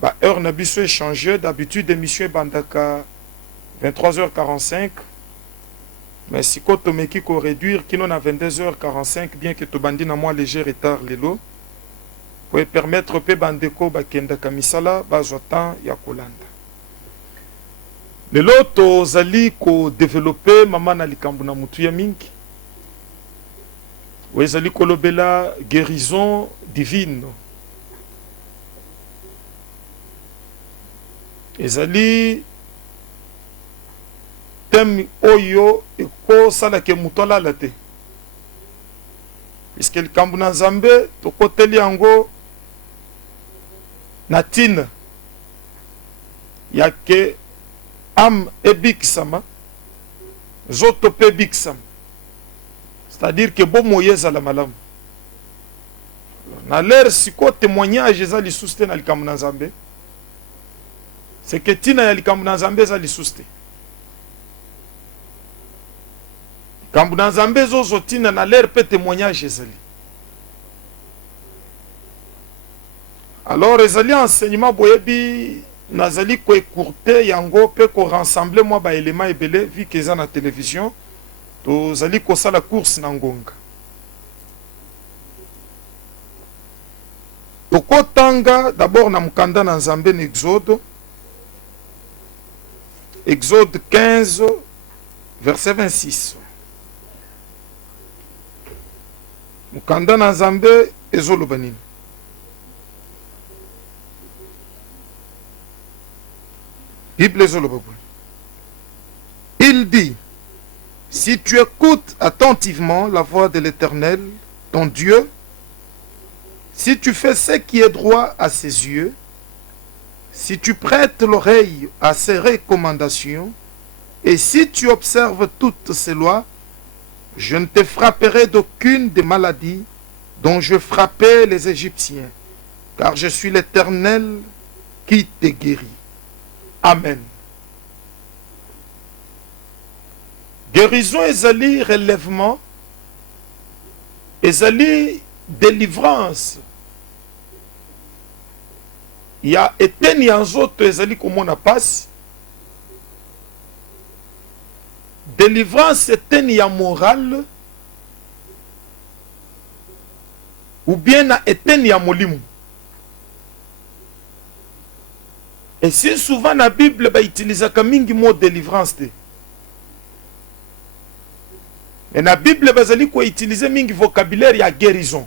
Bah, heure na biso échangé. D'habitude, émission bandaka 23h45. Mais si tu me réduire, qui n'en a 22h45, bien que tu bandi na moi léger retard lelo, pour permettre pe bandeko bakenda kamisala bazwatan ya kolanda. Lelo tozali ko développer mama na likambo na mutu ya mingi. Wezali kolobela guérison divine. Ezali tem oyo eko sala ke mutola late. Puisque likambo na Nzambe tokoteli yango na tina ya ke am ebikisama zoto pe bikisama. C'est-à-dire que bon moyez à la malam. Na l'air siko témoignage ezali suste na likambo na Nzambe. C'est que tina ya likambo na Nzambe ezali suste. Likambo na Nzambe zozo tina na l'air pe témoignage ezali. Alors ezali enseignement boyebi nazali ko écourter yango pe ko rassembler moi ba élément ebele vu que za na télévision. Tozali kosa la course na ngonga. Tokotanga d'abord na mukanda na Nzambe na Exode. Exode 15 verset 26. Mukanda na Nzambe ezoloba nini? Bible ezoloba. Il dit: si tu écoutes attentivement la voix de l'Éternel, ton Dieu, si tu fais ce qui est droit à ses yeux, si tu prêtes l'oreille à ses recommandations, et si tu observes toutes ses lois, je ne te frapperai d'aucune des maladies dont je frappais les Égyptiens, car je suis l'Éternel qui te guérit. Amen. Guérison ezali relèvement, ezali délivrance. Il y a eteni anzoto ezali komona passe. Délivrance eteni ya morale ou bien na eteni ya molimo. Et si souvent la Bible ba utilisaka mingi mot délivrance te. Mais la Bible bazali ko utiliser mingi vocabulaire ya guérison.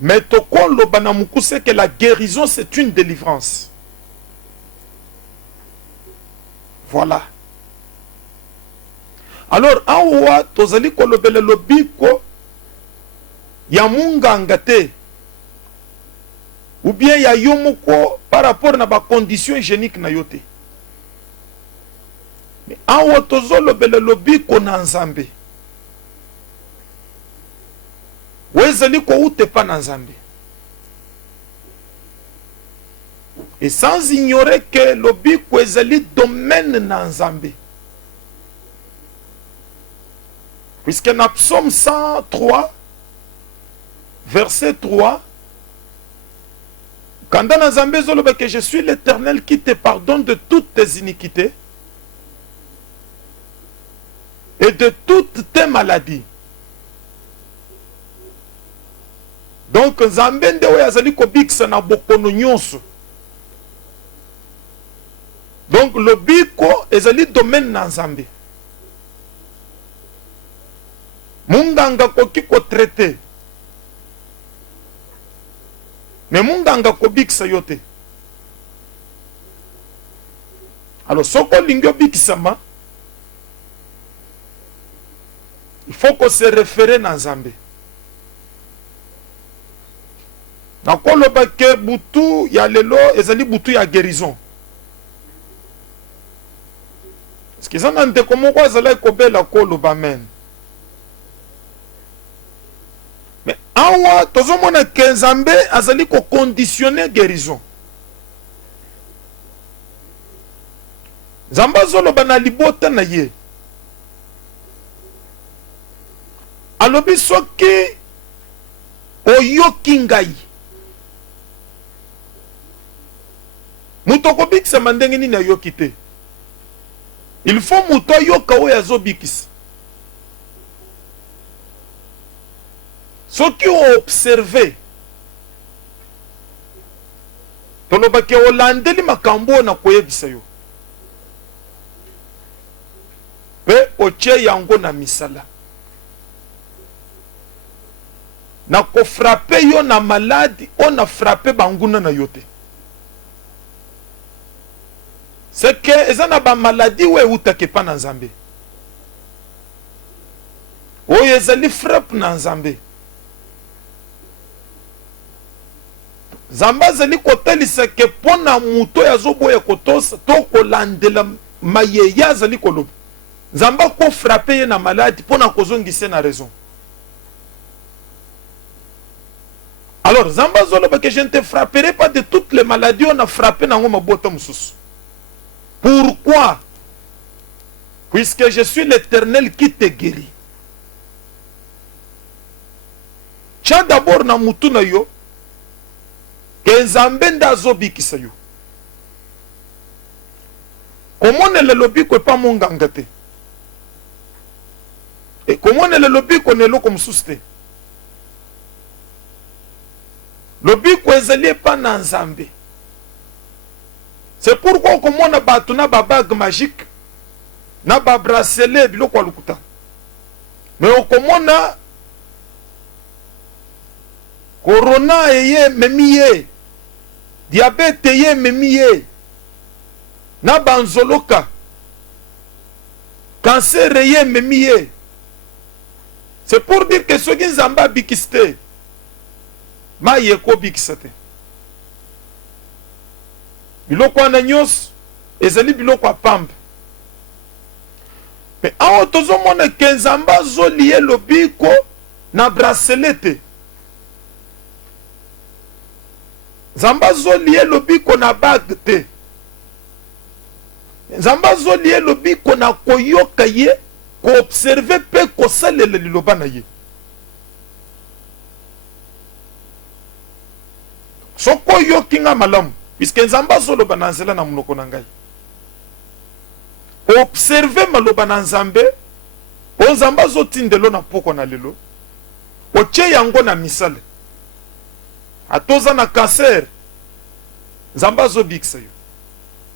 Mais toko loba na mukuse que la guérison c'est une délivrance. Voilà. Alors awa tozali ko lobele lobiko ya munganga te. Ou bien ya yomoko par rapport na ba condition hygiénique na yote. Mais awa tozolobele lobiko na Nzambe. Wezali ko ute pa na Nzambe. Et sans ignorer que lobiko ezali domaine na Nzambe. Puisque na Psaume 103 verset 3, quand dans Nzambe zoloba que je suis l'Éternel qui te pardonne de toutes tes iniquités et de toutes tes maladies. Donc Nzambe ndewe azali ko bikisa na bokono nyonso. Donc le biko ezali domaine na Nzambe. Munganga koki ko traiter. Mais munganga ko bikisa yote. Alors soko lingyo bikisama, il faut qu'on se réfère na Nzambe. Nakoloba ke butu ya lelo ezali butu ya guérison. Est-ce que ça n'a pas comme quoi ça l'a kobela koloba men. Mais awa tozomona ke Nzambe azali ko conditionner guérison. Nzambe azoloba na libota na ye. Alobi soki oyoki ngai Muto kobikisa mandenge nini ayoki te. Il faut muto ayoka oyo azobikisa. Soki observe tolobaki olandeli makambo na koyebisa yo pe otie yango na misala na kofrape yo na maladi on a frappé banguna na yote. C'est que ezana ba maladie we utake pa na Nzambe oyo ezali frappe na Nzambe. Zamba zali kotelisa ke pona muto ya zoboya kotosa to kolandela mayeya zali koloba. Zamba ko frappe ye na maladi pona kozongise na raison. Alors Zamba zoloba que je ne te frapperai pas de toutes les maladies on a frappé na ngoma bota mususu. Pourquoi? Puisque je suis l'Éternel qui te guérit. Tcha d'abord na mutu na yo ke Nzambe ndazo bikisa yo. Comment ne le lobi ko pa monganga te? Et comment ne le lobi ko ne lo comme suste? Lobi ko ezali pa na Nzambe. C'est pourquoi comment na batu na babague magique na ba bracelet biloko alukuta. Mais comment na corona eye memiye, diabète eye memiye, na banzoloka, cancer eye memiye. C'est pour dire que ceux qui Nzamba bikiste, ma yeko bikisate. Biloko ananyos, ezali biloko apambe. Mais aho tozo mona ke Nzamba zo liye lobiko na bracelete. Nzamba zo liye lobiko na bague te. Nzamba zo liye lobiko na koyoka ye, ko observe pe ko salele liloba na ye. So koyoki nga malamu, puisque Nzamba zo loba na nzela na munoko na ngai. Observe maloba na Nzambe, o Nzamba zo tindelo na poko na lelo, oche yango na misale. Atoza na cancer, Nzamba zo bikisa yo.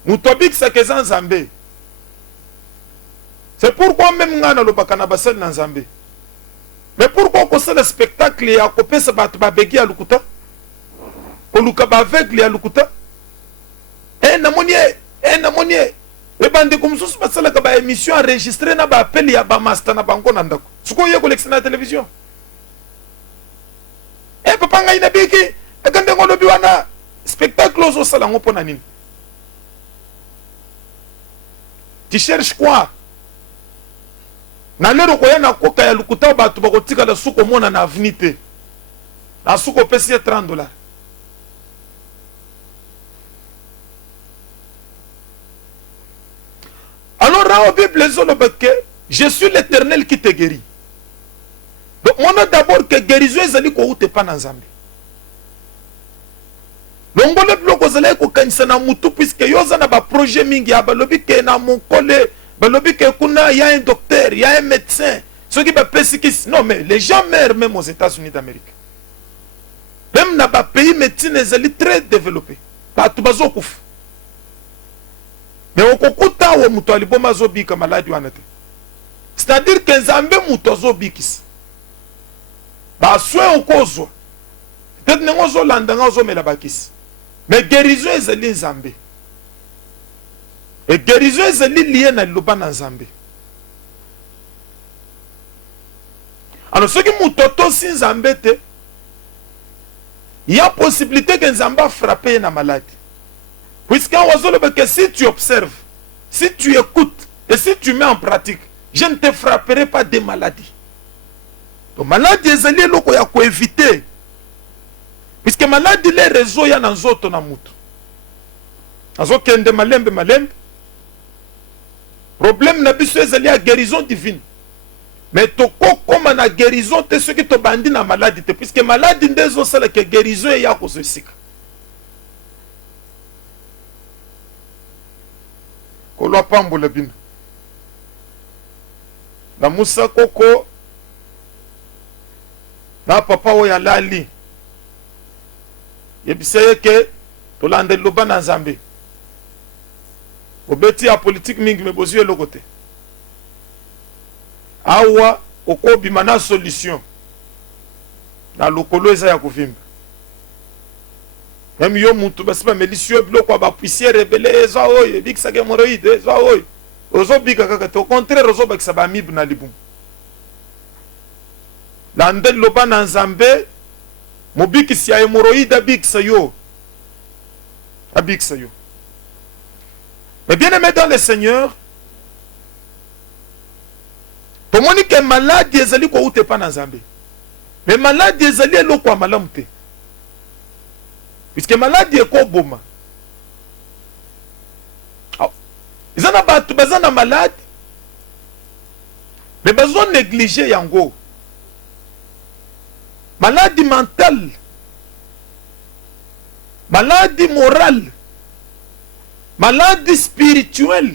Muto bikisa ke Nzambe. C'est pourquoi même ngana lobaka na basali na Nzambe. Mais pourquoi ko le spectacle ya kopesa batu babegi ya lukuta? Ko luka ba aveugle ya lukuta? Namoni e bande kumsusu basala ka ba émission enregistrée na ba appel ya ba master na bango na ndako. Suko ye collection na télévision. Papa ngai na biki ekande ngolobi wana spectacle ozo sala ngopo na nini? Tu cherches quoi? Na lero koya na koka ya lukuta batu bakotika la suko mona na avenue. Na suko pesi $30. Alors la Bible dit je suis l'Éternel qui te guérit. Donc on a d'abord que guérison ezali ko ute pa na Nzambe. Longole bloko zala ko kanisa na mutu puisque yoza na ba projet mingi ya balobi ke na mokole, balobi ke kuna y a un docteur, y a un médecin. Ceux qui ba pessikis, non mais les gens meurent même aux États-Unis d'Amérique. Même na ba pays médecine ezali très développé. Ba tu bazo kufu. Mais okokuta wa mutu aliboma zo bika maladi wana te. C'est-à-dire que Nzambe mutu zo bikis. Ba soin okozwa. Peut-être nengo zo landanga zo mela bakis. Mais guérison ezali Nzambe. Et guérison ezali lié na liloba na Nzambe. Alors ceux qui mutoto si Nzambe te, il y a possibilité que Nzamba frappe na maladie. Puisqu'en oiseau que si tu observes, si tu écoutes et si tu mets en pratique, je ne te frapperai pas des maladies. Donc maladie ezali loko ya ko éviter. Puisque maladie les réseaux ya na nzoto na mutu. Azo kende malembe. Problème na biso ezali ya guérison divine. Mais toko koma na guérison te ceux qui to bandi na maladie te puisque maladie ndezo sala que guérison ya ko sika. kolwa pambola bino na Musa Koko na papa oyo alali yebisa ye ke tolanda liloba na Nzambe obeti ya politique mingi me bozwi eloko te awa okobima na solution na lokolo eza ya kovimba même yo mutu basi bamelisi yo biloko ya bapuisiere ebele eza oyo ebikisaka hémoroïde eza oyo ozobika kaka te au contraire ozobakisa bamibu na libumu landa liloba na Nzambe mobikisi ya hémoroïde abikisa yo mais bien aimé dans le Seigneur tomoni ke maladi ezali ko ute pa na Nzambe mais maladi ezali eloko ya malamu te puisque maladi ekoboma eza na bato baza na malade mais bazo négliger yango maladie mentale maladie morale maladie spirituelle.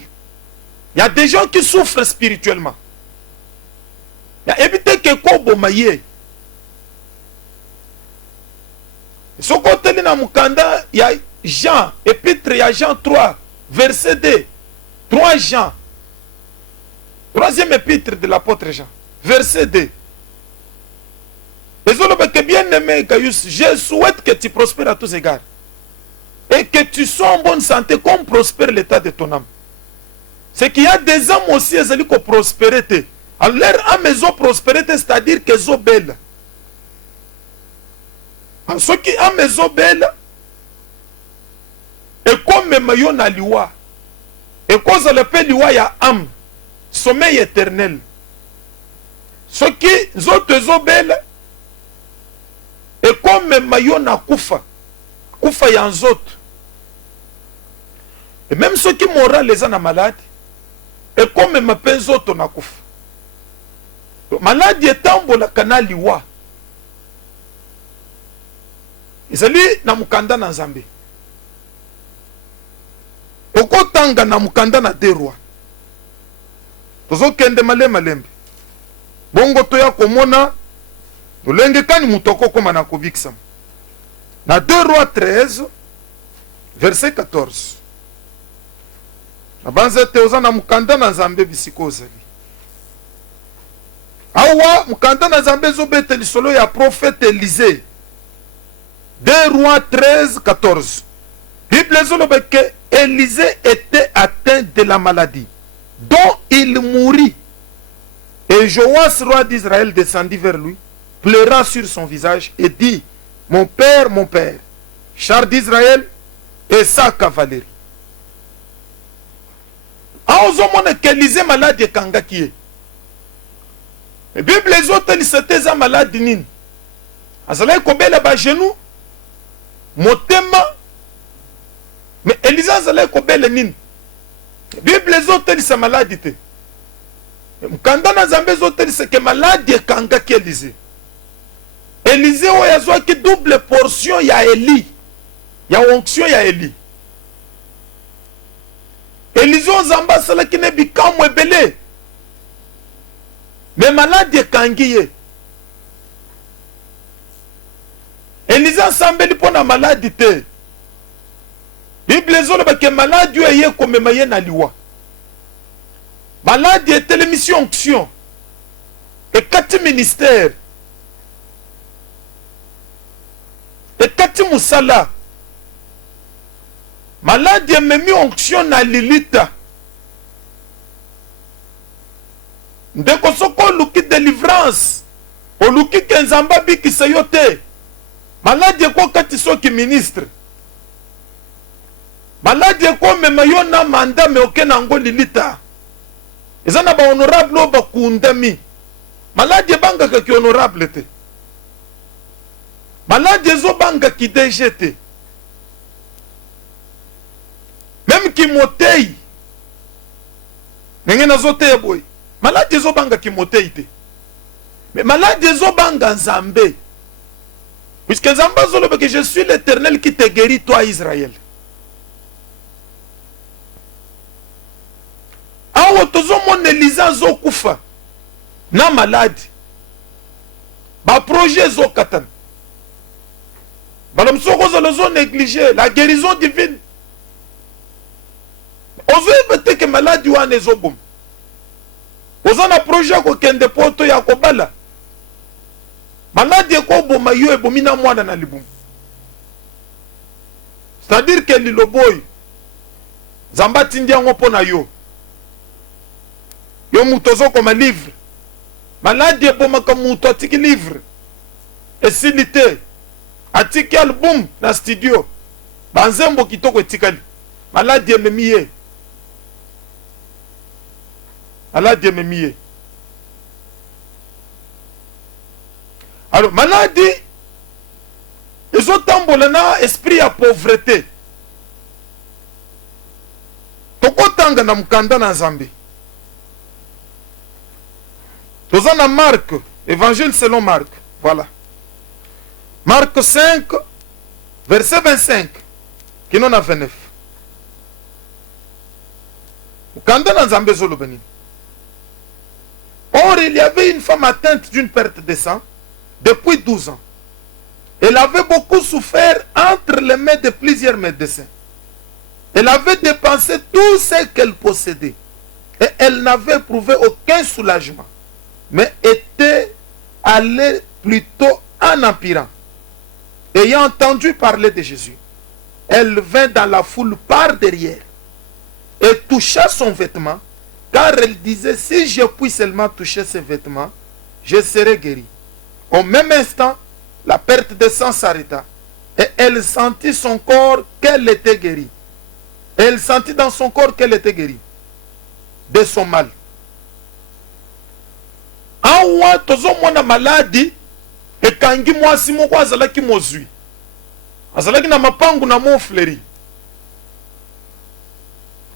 Il y a des gens qui souffrent spirituellement. Il y a évité que kobo maye. Ce côté na mukanda, il y a Jean, épître, il y a Jean 3, verset 2. 3 Jean. Troisième épître de l'apôtre Jean, verset 2. Et bien aimé, Gaius, je souhaite que tu prospères à tous égards. Et que tu sois en bonne santé comme prospère l'état de ton âme. C'est qu'il y a des âmes aussi, elles ont prospérité. Alors leur âme, elles ont prospérité, c'est-à-dire qu'elles sont belles. Alors ceux qui âme, elles sont belles, et comme maillot na liwa, et cause le paix liwa ya âme, sommeil éternel. Ceux qui sont belles, et comme maillot na kufa, kufa ya nzoto. Et même ceux qui mourront les ans malades, et comme ma penzoto na kufa. Maladie est en la canal liwa. Izali na mukanda na Nzambe. Okotanga na mukanda na derwa. Tozo kende malembe. Bongo toya komona tolenge kani mutoko koma na kobikisa. Na 2 Rois 13 verset 14. Abanze teoza na mukanda na Nzambe bisiko ozali. Awa mukanda na Nzambe zobete lisolo ya prophète Élisée. 2 Rois 13 14. Bible zolobe que Élisée était atteint de la maladie dont il mourut. Et Joas, roi d'Israël, descendit vers lui, pleura sur son visage et dit: mon père, char d'Israël et sa cavalerie. Aozomone qu'Élisée malade et kangakie. La Bible les autres, c'était un malade nin. Azalai kobele ba genou, motema, mais Élisée azalai kobele nin. La Bible les autres, c'est maladité. Mkanda na Nzambe zote c'est que malade et kangaki Élisée. Élisée oyazwa ki double portion ya Eli. Ya onction ya Eli. Élisée ozamba sala ki ne bikamwe belé. Mais malade kangiye. Élisée sambeli pona maladité. Bible zoloba ke malade yo ye komemaye na liwa. Malade était l'émission onction. Et 4 ministères. Et 4 moussala. Malade est même onction na Lilita. Ndeko soko luki délivrance. O luki kenzamba biki sayote. Malade est quoi kati soki ministre. Malade est quoi même yona manda me oke nango Lilita. Ils ont un honorable ou bakundami. Malade banga ki honorable te. Malade zo banga ki DGT. Même ki motei. Nenge na zote boy. Malade zo banga ki motei te. Mais malade zo banga Nzambe. Puisque Nzambe zo lobe que je suis l'Éternel qui te guérit toi Israël. awa tozomona Eliza azokufa na maladi ba projet ezokatana bala mosusu kozala ozo négliger la guérison divine ozoyeba te ke maladi wana ezoboma oza na projet kokende poto ya kobala maladi ekoboma yo ebomi na mwana na libumu. C'est-à-dire que liloba oyo Nzambe atindi yango mpo na yo yo moto ozokoma livre maladi ebomaka moto atiki livre esili te atiki album na studio banzembo kitoko etikali maladi ememi ye maladi ememi ye. Alors maladi ezotambola na esprit ya pauvreté tokotanga na mukanda na Nzambe toza na Marc, évangile selon Marc, voilà Marc 5 verset 25 kino na 29 mukanda na Nzambe ezoloba nini. Or il y avait une femme atteinte d'une perte de sang depuis 12 ans. Elle avait beaucoup souffert entre les mains de plusieurs médecins. Elle avait dépensé tout ce qu'elle possédait. Et elle n'avait éprouvé aucun soulagement. Mais était allée plutôt en empirant. Ayant entendu parler de Jésus, elle vint dans la foule par derrière et toucha son vêtement, car elle disait, si je puis seulement toucher ses vêtements, je serai guérie. Au même instant, la perte de sang s'arrêta et elle sentit son corps qu'elle était guérie. Et elle sentit dans son corps qu'elle était guérie de son mal. Awa tozomona maladi ekangi mwasi moko azalaki mozwi. Azalaki na mapangu na mofleri.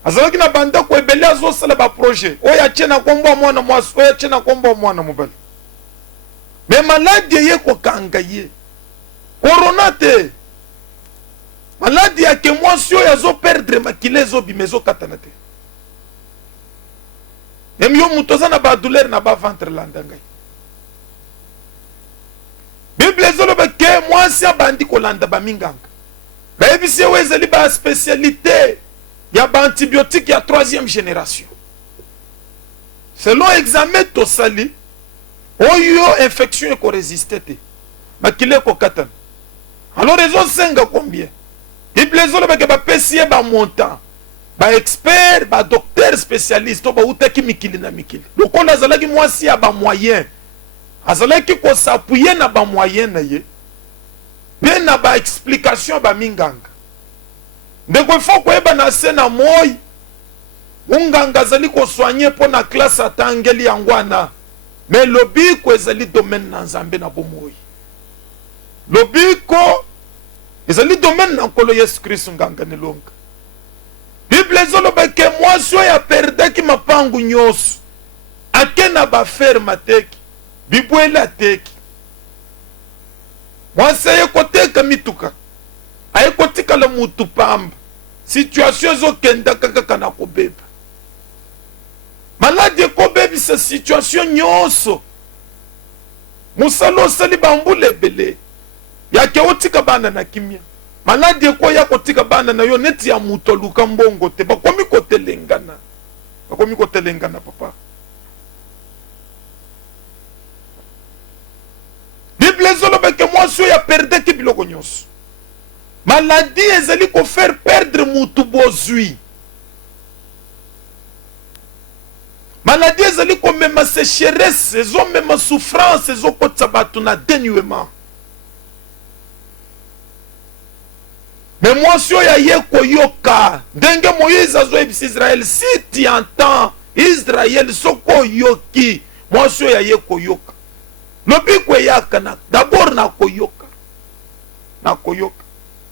Azalaki na banda ko ebele azosala ba projet. Oya chena kombo mwana mwasi, oya chena kombo mwana mobali. Mais maladi ye ko kanga ye. Corona te. Maladi ya ke mwasi oya zo perdre makile zo bimezo katana te. Même yo mutoza na ba douleur na ba ventre landangai. Bible zoloba ke mwasi abandi ko landa ba minganga. Ba ebisi wezeli ba spécialité ya ba antibiotique ya 3e génération. Selon examen to sali oyo infection ko résister te. Makile ko katana. Alors raison senga combien? Bible zoloba ke ba pesier ba montant. Ba expert, ba docteur spécialiste, ba utaki mikili na mikili. Lokola azalaki mwasi ya ba moyen. Azalaki ko s'appuyer na ba moyen na ye. Bien na ba explication ba minganga. Ndeko fo ko eba na sena moy. Unganga azali ko soigner po na classe atangeli yangwana. Mais lobi ko ezali domaine na Nzambe na bomoyi. Lobi ko ezali domaine na nkolo Yesu Kristo nganga ne longa. Bible zoloba ke mwasi oyo aperdaki mapangu nyonso ake na baferme ateki bibwele ateki mwasi aye koteka mituka aye kotikala mutu pamba situation ezokendaka kaka na kobeba maladi ekobebisa situation nyonso mosala osali bambula ebele yake otika bana na kimia maladi ekoya kotika bana na yo neti ya muto luka mbongo te bakomi kotelengana papa. Bible zoloba ke mwasi oyo aperdaki biloko nyonso maladi ezali ko faire perdre mutu bozwi maladi ezali komema sécheresse ezomema souffrance ezokotisa bato na dénuement. Mais mwasi oyo aye koyoka ndenge Moïse azoyebisa Israël, si tu entends Israël soko yoki mwasi oyo aye koyoka lobi kweyaka na d'abord na koyoka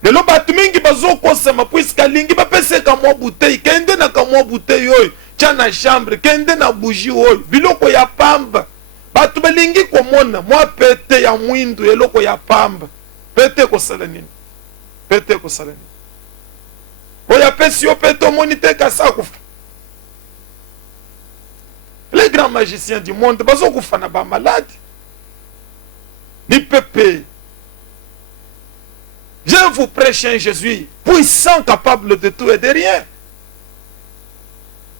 lelo bato mingi bazokosama puisque alingi bapeseka mwa bouteille kende na kamwa bouteille oyo tia na chambre kende na bougie oyo biloko ya pamba bato balingi komona mwa pete ya mwindu eloko ya pamba pete kosala nini pete kosala nini oya pesi yo pete omoni te kasa kufa grands magiciens du monde bazokufa na ba malade ni pepe. Je vous prêche un Jésus puissant, capable de tout et de rien.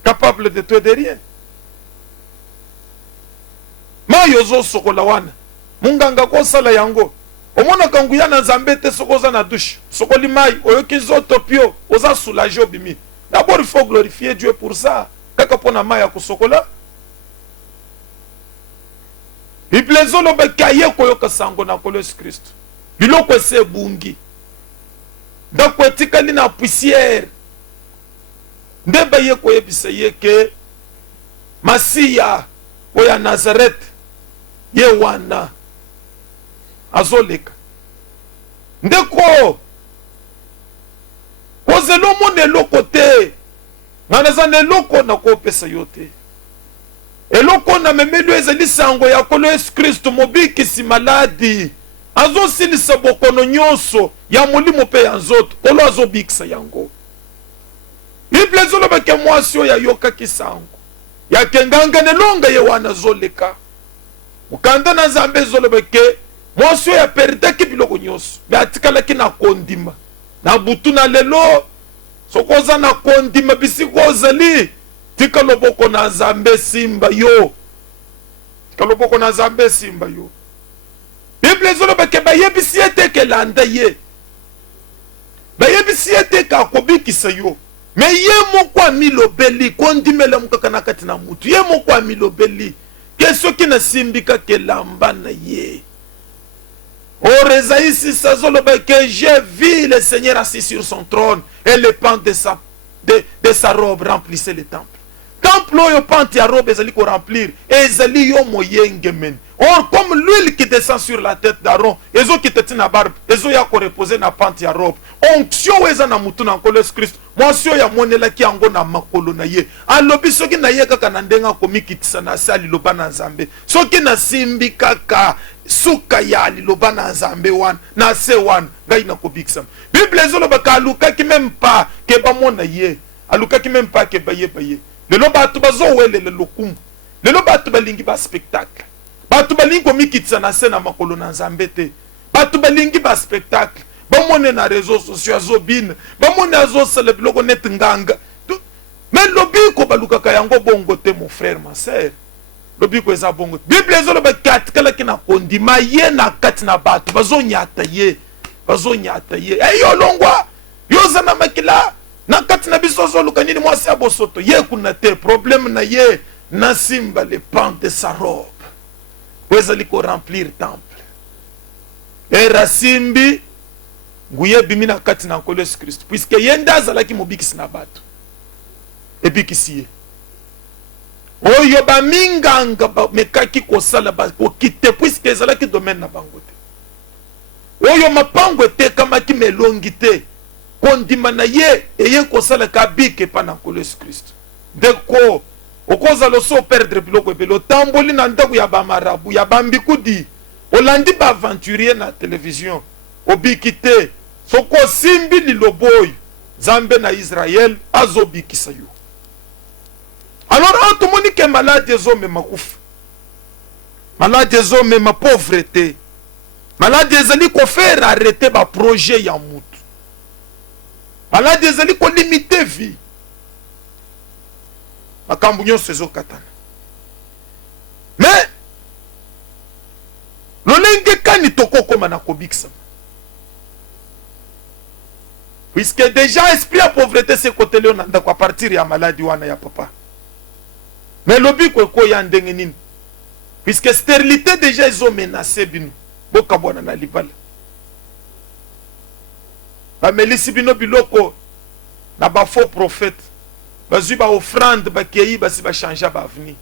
Capable de tout et de rien. Ma yozo sokola wana. Munganga ko sala yango. Omona kanguya na Nzambe te sokoza na douche. Sokoli mai oyoki nzoto pio oza soulager obimi. D'abord il faut glorifier Dieu pour ça. Kaka pona mai ya kusokola. Bible zolo be kaye koyoka sango na kolo Yesu Kristo. Biloko ese bungi. Ndako etikali na poussière. Ndeba ye koyebisa ye ke Masiya oya Nazareth ye wana azoleka. Ndeko kozelo mone eloko te. Nganaza na eloko na kopesa yote. Eloko na memelu ezali sango ya kolo Yesu Kristo mobikisi maladi. Azo silisa bokono nyonso ya molimo pe ya nzoto. Olo azo bikisa yango. Bible zoloba ke mwasi oyo ayokaki sango. Ya kenganga nelonga ye wana zoleka. Mukanda na Nzambe zoloba ke mwasi oyo aperdaki biloko nyonso. Be atikalaki na kondima. Na butu na lelo sokoza na kondima bisiko ozali. Tika loboko na Nzambe simba yo. Tika loboko na Nzambe simba yo. Bible zoloba ke bayebisi ete ke landa ye. Bayebisi ete ka kobikisa yo. Me ye moko amilobeli kondimela mukaka na kati na mutu. Ye moko amilobeli ke soki na simbika ke lamba na ye. Orezaïsi sazoloba ke j'ai vu le Seigneur assis sur son trône et les pans de sa robe remplissaient le temple. Temple oyo pante ya robe ezali ko remplir ezali yo moyenge men. Or comme l'huile qui descend sur la tête d'Aaron ezo ki teti na barbe ezo ya ko reposer na pante ya robe. Onction eza na mutu na nkolo Yesu Kristo. Mwasi oyo amonelaki yango na makolo na ye. Alobi soki na ye kaka na ndenga komikitisa na se aliloba na Nzambe. Soki na simbi kaka suka ya aliloba na Nzambe wana na se wana ngai na kobikisa. Bible ezoloba ka alukaki même pas ke bamona ye. Alukaki même pas ke baye baye. Lelo batu bazo wele le lokumu. Lelo batu balingi ba spectacle. Batu balingi komikitisa na se na makolo na Nzambe te. Batu balingi ba spectacle. Bamone na réseaux sociaux azobine. Bamone azo sala biloko net nganga. Mais lobiko balukaka yango bongo te mon frère ma sœur. Lobiko eza bongo. Bible ezoloba katikala kina kondima ye na kati na batu bazo nyata ye. Bazo nyata ye. Eyo longwa. Yoza na makila. Na kati na biso zoluka nini mwasi abosoto. Ye kuna te problème na ye. Na simba le pan de sa robe. Wezali ko remplir temple. Era simbi nguye bimina kati na nkolo Yesu Kristo. Puisque yenda azalaki mobikisi na bato. Ebikisi ye. Oyo ba minganga ba mekaki kosala ba kokite puisque ezalaki domaine na bango te. Oyo mapango etekamaki melongi te. Kondima na ye eye kosala kabike pa na nkolo Yesu Kristo. Deko okoza loso perdre biloko ebele otamboli na ndako ya bamarabu ya bambikudi olandi ba aventurier na télévision obiki te soko simbi liloboy Nzambe na Israël azobikisa yo. Alors antomoni ke malade ezomema kufa, malade ezomema pauvreté, malade ezali kofera arrêter ba projet ya mutu, malade ezali ko limiter vie. Makambu nyonso ezokatana. Mais lolenge kani tokokoma na kobikisa. Puisque déjà esprit à pauvreté se côté léon nanda kwa partir ya maladie wana ya papa. Mais lobi ko ya ndenge nini? Puisque stérilité déjà ils menacé bino. Boka bwana na libala. Ba melisi bino biloko na ba faux prophète. Bazui ba offrande ba kei ba si ba changer ba avenir.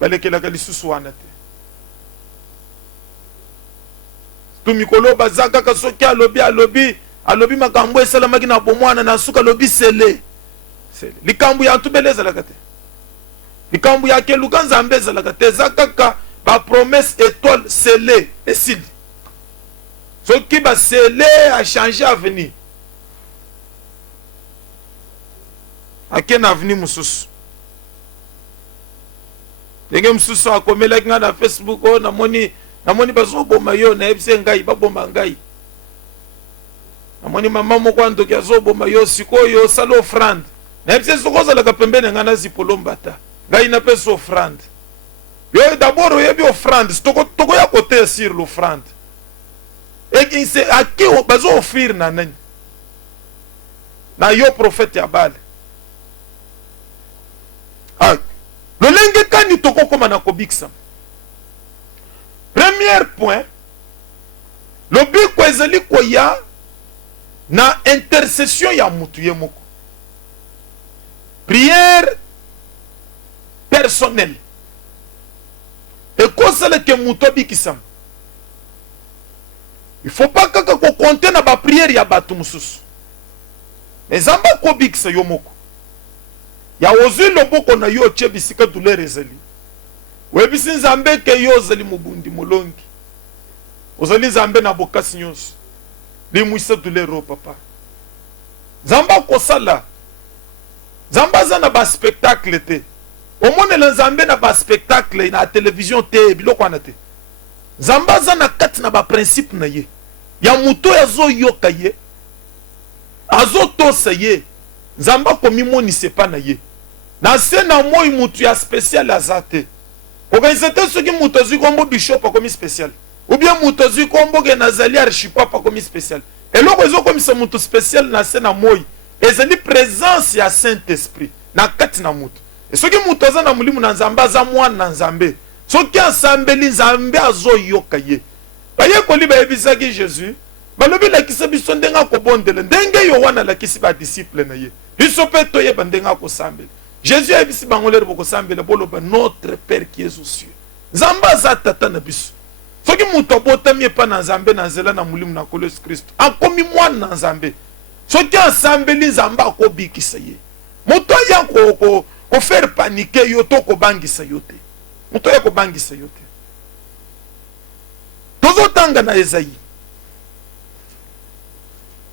Balekela ka lisusu wana te. Tumikolo bazaka ka soki alobi makambo esalamaki na bomwana na suka lobi sele. Likambu ya ntubeleza lakate. Likambu ya ke luka Nzambe ezalaka zakaka ba promesse étoile scellée esili. Soki ba scellé a changer avenir. Ake na avenir mususu. ndenge mosusu akomelaki nga na Facebook o namoni bazoboma yo nayebise ngai baboma ngai namoni mama moko andoki azoboma yo sikoyo osala offrande nayebise soki ozalaka pembeni nga na zipolomba ta ngai napesa offrande yo d'abord oyebi offrande tokoya kote sur l'offrande aki bazo offrir na nani na yo prophète ya Bale lolenge kani tokokoma na kobikisa. Premier point, lobiko ezali koya na intercession ya mutu ye moko. Prière personnelle. Ekosala ke mutu abikisa. Il faut pas kaka ko compter na ba prière ya batu mususu. Mais amba ko bikisa yo moko. Ya ozu loboko na yo che bisika douleur ezali. Webisi nzambe ke yo zali mubundi molongi. Ozali nzambe na bokasi nyonso. Limwisa douleur papa. Zamba kosala. Zamba za na ba spectacle te. Omone le nzambe na ba spectacle na télévision te biloko na te. Zamba za na kati na ba principe na ye. Ya muto yazo yoka ye. Azo tosa ye. Zamba komi moni sepa na ye. Na se na moi mutu ya spécial azate. Organisateur soki mutu azu kombo bishop komi spécial. Ou bien mutu azu kombo ge nazali archipapa komi spécial. Et loko ezo komi sa mutu spécial na se na moi. Ezali présence ya Saint-Esprit na kati na mutu. Et soki mutu aza na mulimu na nzambe aza mwana na nzambe. Soki asambeli nzambe azo yoka ye. Baye koli ba ebisaki Jésus. Balobi la kisa biso ndenga ko bondele. Ndenge yo wana la kisi ba disciple na ye. Biso pe toye bandenga ko sambeli. Jésus a bisi bangolere boko sambeli boloba notre Père qui est aux cieux. Zamba za tata na biso. Soki muto botami pa na nzambe na nzela na mulimu na kolo Yesu Kristo. Akomi mwana na nzambe. Soki asambeli nzamba ko bikisa ye. Muto ya ko faire paniquer yo to ko bangisa yo te. Muto ya ko bangisa yo te. Tozo tanga na Esaïe.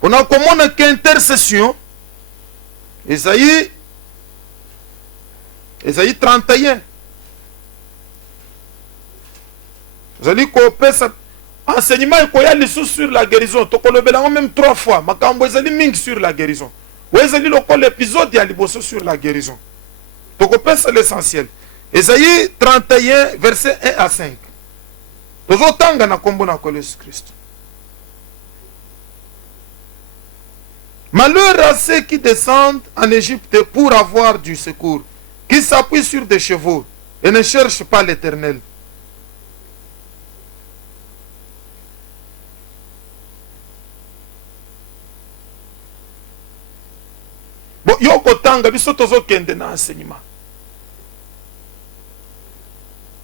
On a commandé qu'intercession. Esaïe 31. Vous allez couper ça. Enseignement et sur la guérison. Tu as même 3 fois. Makambo ezali ming sur la guérison. Ou ezali l'épisode ya liboso sur la guérison. Tu couper ça l'essentiel. Esaïe 31 verset 1 à 5. Tozo tanga na kombo na Jésus Christ. Malheur à ceux qui descendent en Égypte pour avoir du secours, qui s'appuient sur des chevaux et ne cherchent pas l'Éternel. Bon, yoko tanga biso tozo kende na enseignement.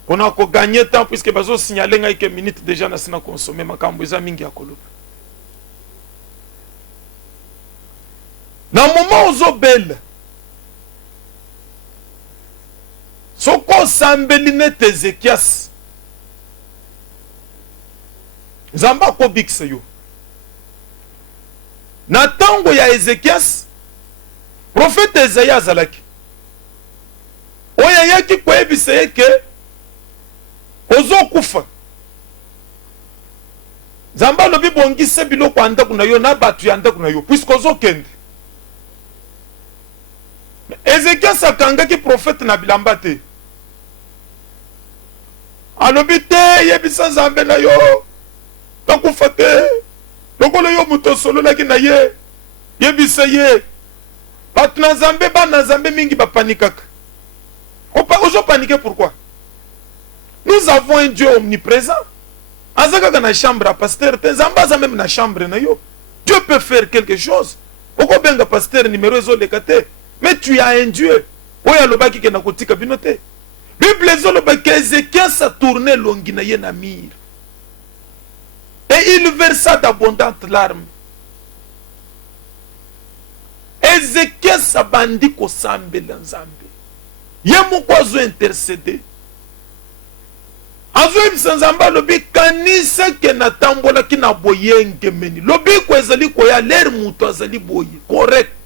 On a gagné temps puisque bazo signaler nga quelques minutes déjà na sina consommer makambo eza mingi ya koloba. Na moment ozo belle. Soko sambeli net Ezekias. Zamba ko biksa yo. Na tango ya Ezekias, prophète Esaïe azalaki. Oya yaki ko ebisa yeke ozo kufa. Zamba lobi bongise biloko anda kuna yo na batu ya anda kuna yo puisque ozo kende. Ezekias akangaki prophète na bilamba te. Alobi te yebisa nzambe na yo. Takufa te. Lokolo yo muto solo laki na ye. Yebisa ye. Batu na nzambe ba na nzambe mingi ba panikaka. Ozo paniquer pourquoi? Nous avons un Dieu omniprésent. Azaka na chambre à pasteur. Nzamba za même na chambre na yo. Dieu peut faire quelque chose. Oko benga pasteur numéro ezo lekate. Mais tu as un Dieu. Oya lobaki ke na kotika binote. Bible ezo lobaki Ézéchias a tourné longi na ye na mire. Et il versa d'abondantes larmes. Ézéchias a bandi ko sambela nzambe. Ye moko azo intercéder. Azo ebisa nzamba lobi kanisa ke na tambola ki na boyenge meni. Lobi ko ezali ko ya l'air muto azali boye. Correct.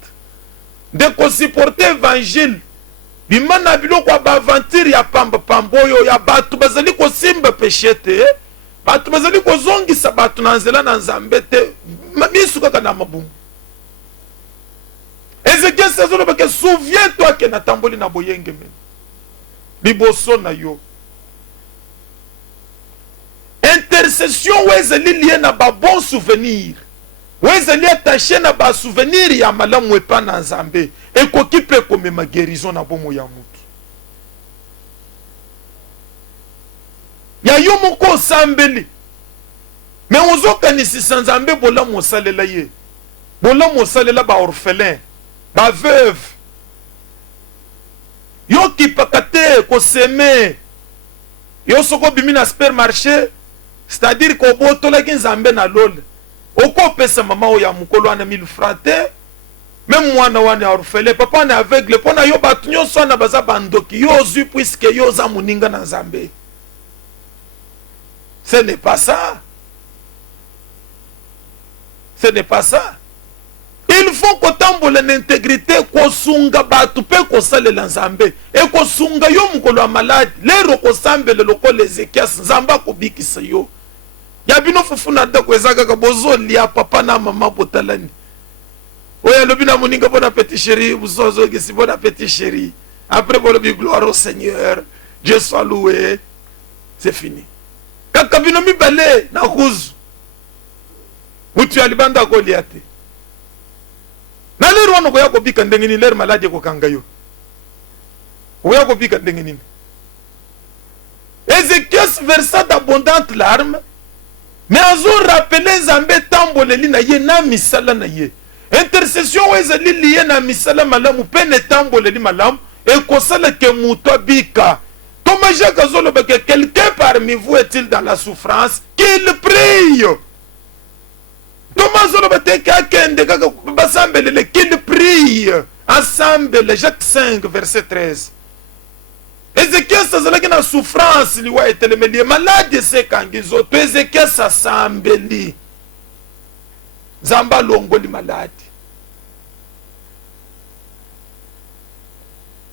De ko supporter évangile bimana biloko ya baaventure ya pamba oyo ya bato bazali kosimba peshe te, bato bazali kozongisa bato na nzela na Nzambe te, biso kaka na mabumu. Ezekiel azolobaka, souviens-toi ke natamboli na boyenge mene liboso na yo. Intercession oyo ezali lié na ba bon souvenir, oyo ezali attaché na ba souvenir ya malamu epa na Nzambe, ekoki mpe komema guérison na bomo ya mutu. Ya yo moko osambeli, me ozokanisisa Nzambe bolamu osalela ye, bolamu osalela ba orphelin, ba veuve. Yo kipaka te koseme, yo soko bimi na supermarché, c'est-à-dire ko botolaki Nzambe na lole, okopesa mama oyo ya mukolo wana 1000 francs te, même mwana wana orphelin, papa na aveugle, pona yo batu nyonso na baza bandoki, yo ozwi puisque yo za muninga na Nzambe. Ce n'est pas ça. Ce n'est pas ça. Il faut kotambola l'intégrité, kosunga batu pe kosalela Nzambe, e kosunga yo mukolo ya malade, lero kosambele lokolo Ezekias, Nzamba kobikisa yo. Ya bino fufu na ndako ezaka ka bozo lia papa na mama botalani. Oya lobi na moninga bon appétit chéri, bozozo gesi bon appétit chéri. Après bon lobi gloire au Seigneur, Dieu soit loué. C'est fini. Kaka bino mibale na kuzu. Mutu ya libanda ko liate. Na lero wana koya kobika ndenge ni lero malade ko kanga yo. Koya kobika ndenge ni. Ézéchias versa d'abondantes larmes, mais azo rappelé Nzambe tamboleli na ye na misala na ye. Intercession oyo ezali liye na misala malamu pe ne tamboleli malamu ekosala ke mutu abika. Thomas Jacques azoloba que quelqu'un parmi vous est-il dans la souffrance, qu'il prie. Thomas azoloba te kakende kaka basambelele qu'il prie. Ensemble, Jacques 5 verset 13. Ézéchias azalaki na souffrance liwa etelemeli malade sekangizo to Ézéchias asambeli Nzamba longoli malade